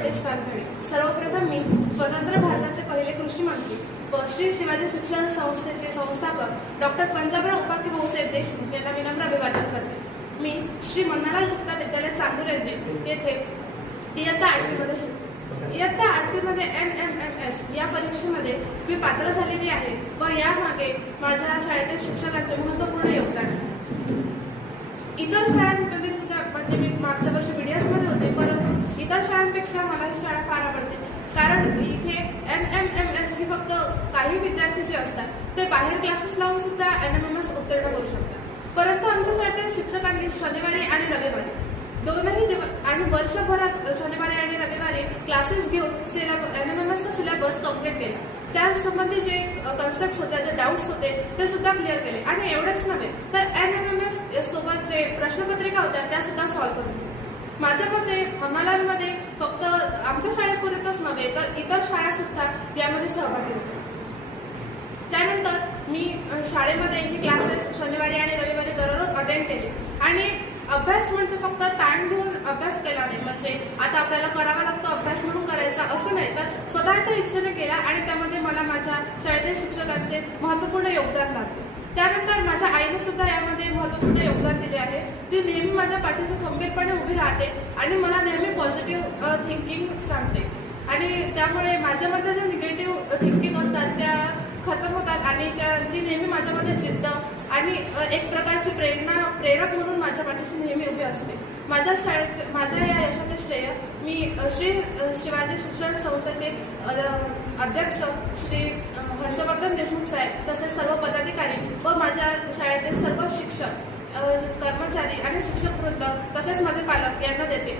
सर्वप्रथम मी स्वतंत्र भारताचे पहिले कृषी मंत्री व श्री शिवाजी शिक्षण संस्थेचे संस्थापक डॉक्टर पंजाबराव उपाख्य भाऊसाहेब देशमुख यांना विनम्र अभिवादन करते। मी श्री मन्नालाल गुप्ता विद्यालय चांदूर रेल्वे येथे इयत्ता 8वीमध्ये शिकते। इयत्ता 8वीमध्ये NMMS या परीक्षेमध्ये मी पात्र झालेली आहे व यामागे माझ्या शाळेतील शिक्षकांचे महत्त्वपूर्ण योगदान आहे। इतर शाळांमध्ये सुद्धा म्हणजे मी मागच्या वर्षी BDS मध्ये होते, परंतु इतर शाळांपेक्षा मला ही शाळा फार आवडते, कारण इथे NMMS ही फक्त काही विद्यार्थी जे असतात ते बाहेर क्लासेस लावून सुद्धा NMMS उत्तीर्ण करू शकतात, परंतु आमच्या शाळेतील शिक्षकांनी शनिवारी आणि रविवारी दोनही दिवस आणि वर्षभरात शनिवारी आणि रविवारी क्लासेस घेऊन NMMS चा सिलेबस कंप्लीट केला। त्यासंबंधी जे कन्सेप्ट होते, जे डाऊट्स होते ते सुद्धा क्लिअर केले आणि एवढेच नव्हे तर NMMS सोबत जे प्रश्नपत्रिका होत्या त्या सुद्धा सॉल्व्ह करून दिल्या। माझ्या मते मन्नालालमध्ये फक्त आमच्या शाळेपुरतच नव्हे तर इतर शाळा सुद्धा यामध्ये सहभागी होत्या। त्यानंतर मी शाळेमध्ये ही क्लासेस शनिवारी आणि रविवारी दररोज अटेंड केले आणि अभ्यास म्हणजे फक्त ताण घेऊन अभ्यास केला नाही, म्हणजे आता आपल्याला करावा लागतो अभ्यास म्हणून करायचा असं नाही, तर स्वतःच्या इच्छेने केला आणि त्यामध्ये मला माझ्या शाळेतील शिक्षकांचे महत्त्वपूर्ण योगदान लाभले। त्यानंतर माझ्या आईने सुद्धा यामध्ये महत्त्वपूर्ण योगदान दिले आहे। ती नेहमी माझ्या पाठीशी खंबीरपणे उभी राहते आणि मला नेहमी पॉझिटिव्ह थिंकिंग सांगते आणि त्यामुळे माझ्यामध्ये ज्या निगेटिव्ह थिंकिंग असतात त्या खतम होतात आणि ती नेहमी माझ्यामध्ये जिद्द आणि एक प्रकारची प्रेरक म्हणून माझ्या पाठीशी नेहमी उभी असते। माझ्या या यशाचे श्रेय मी श्री शिवाजी शिक्षण संस्थेचे अध्यक्ष श्री हर्षवर्धन देशमुख साहेब तसेच सर्व पदाधिकारी व माझ्या शाळेतील सर्व शिक्षक कर्मचारी आणि शिक्षक वृंद तसेच माझे पालक यांना देते।